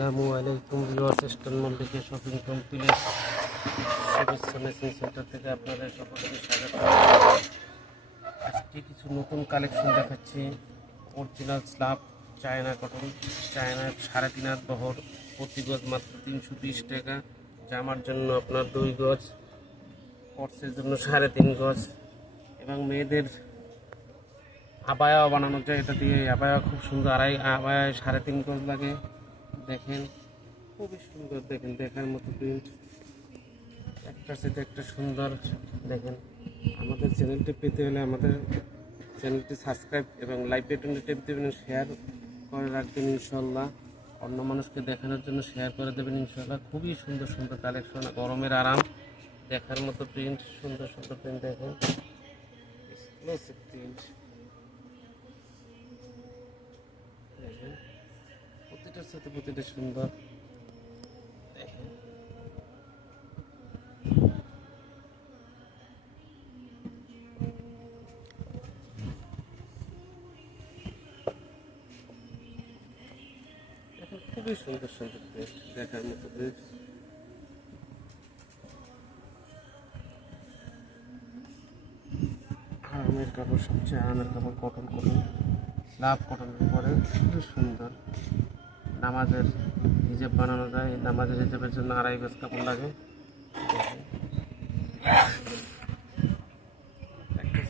আসসালামু আলাইকুম viewers star মল্লিকে শপিং শুভেচ্ছা মেশিন সেন্টার থেকে আপনাদের সকলকে স্বাগত। আজকে কিছু নতুন কালেকশন দেখাচ্ছি। Original slub, China cotton, China সাড়ে তিন হাত বহর, প্রতি গজ মাত্র তিনশো বিশ টাকা। জামার জন্য আপনার দুই গজ, পর্সের জন্য সাড়ে তিন গজ। এবং মেয়েদের আবায়া বানানো যায়, এটা দিয়ে আবায়া খুব সুন্দর, আড়াই, আবায়ায় সাড়ে তিন গজ লাগে। দেখেন, খুবই সুন্দর দেখেন, দেখার মতো প্রিন্ট একটার সাথে একটা সুন্দর, দেখেন। আমাদের চ্যানেলটি পেতে হলে আমাদের চ্যানেলটি সাবস্ক্রাইব এবং লাইভ বাটনটি টেপ দেবেন শেয়ার করে রাখবেন ইনশাল্লাহ অন্য মানুষকে দেখানোর জন্য শেয়ার করে দেবেন ইনশাল্লাহ খুবই সুন্দর সুন্দর কালেকশন গরমের আরাম। দেখার মতো প্রিন্ট সুন্দর সুন্দর প্রিন্ট দেখেন। প্রিন্ট দেখেন। প্রতিটার সাথে প্রতিটা সুন্দর। খুবই সুন্দর সুন্দর দেখার মতো ড্রেস আরামের কাপড়, সবচেয়ে আরামের কাপড় কটন কটন লাভ কটন পরে খুবই সুন্দর। নামাজের হিজেব বানানো যায় নামাজের হিজেবের জন্য আড়াই গাছ কাপড় লাগে। একটা